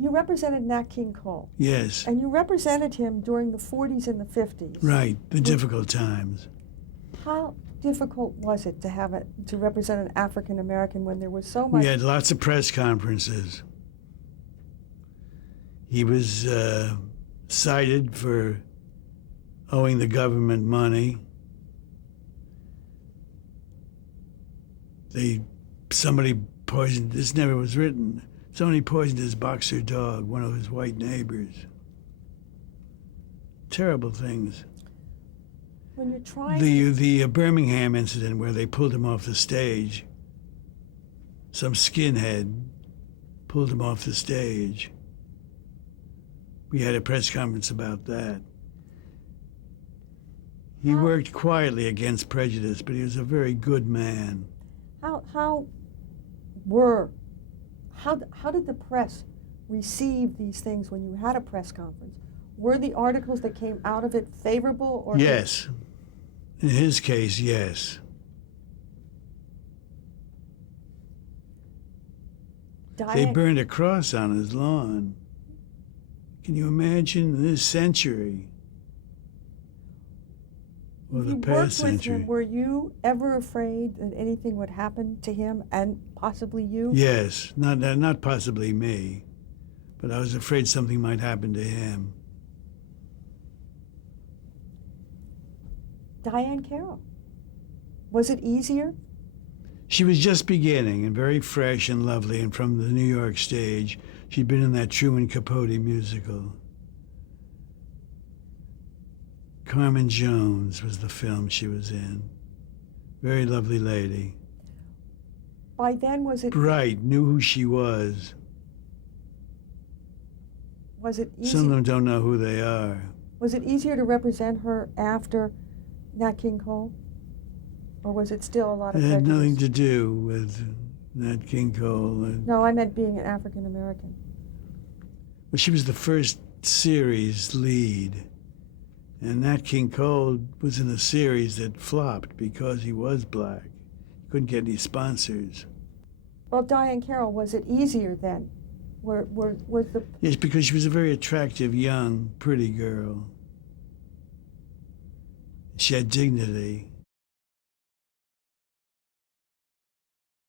You represented Nat King Cole. Yes. And you represented him during the 40s and the 50s. Right, the difficult times. How difficult was it to represent an African American when there was so much? We had lots of press conferences. He was cited for owing the government money. Somebody poisoned, this never was written, somebody poisoned his boxer dog, one of his white neighbors. Terrible things. When you're trying... The Birmingham incident where they pulled him off the stage, some skinhead pulled him off the stage. We had a press conference about that. He worked quietly against prejudice, but he was a very good man. How did the press receive these things when you had a press conference? Were the articles that came out of it favorable or... Yes. In his case, yes. They burned a cross on his lawn. Can you imagine this century? Or the past century? Were you ever afraid that anything would happen to him and possibly you? Yes, not possibly me, but I was afraid something might happen to him. Diahann Carroll, was it easier? She was just beginning and very fresh and lovely, and from the New York stage, she'd been in that Truman Capote musical. Carmen Jones was the film she was in. Very lovely lady. By then, was it... Bright, knew who she was. Was it easy? Some of them don't know who they are. Was it easier to represent her after Nat King Cole? Or was it still a lot of prejudice? It had nothing to do with Nat King Cole. No, I meant being an African American. Well, she was the first series lead. And Nat King Cole was in a series that flopped because he was black. He couldn't get any sponsors. Well, Diahann Carroll, was it easier then? Was the... Yes, because she was a very attractive, young, pretty girl. She had dignity.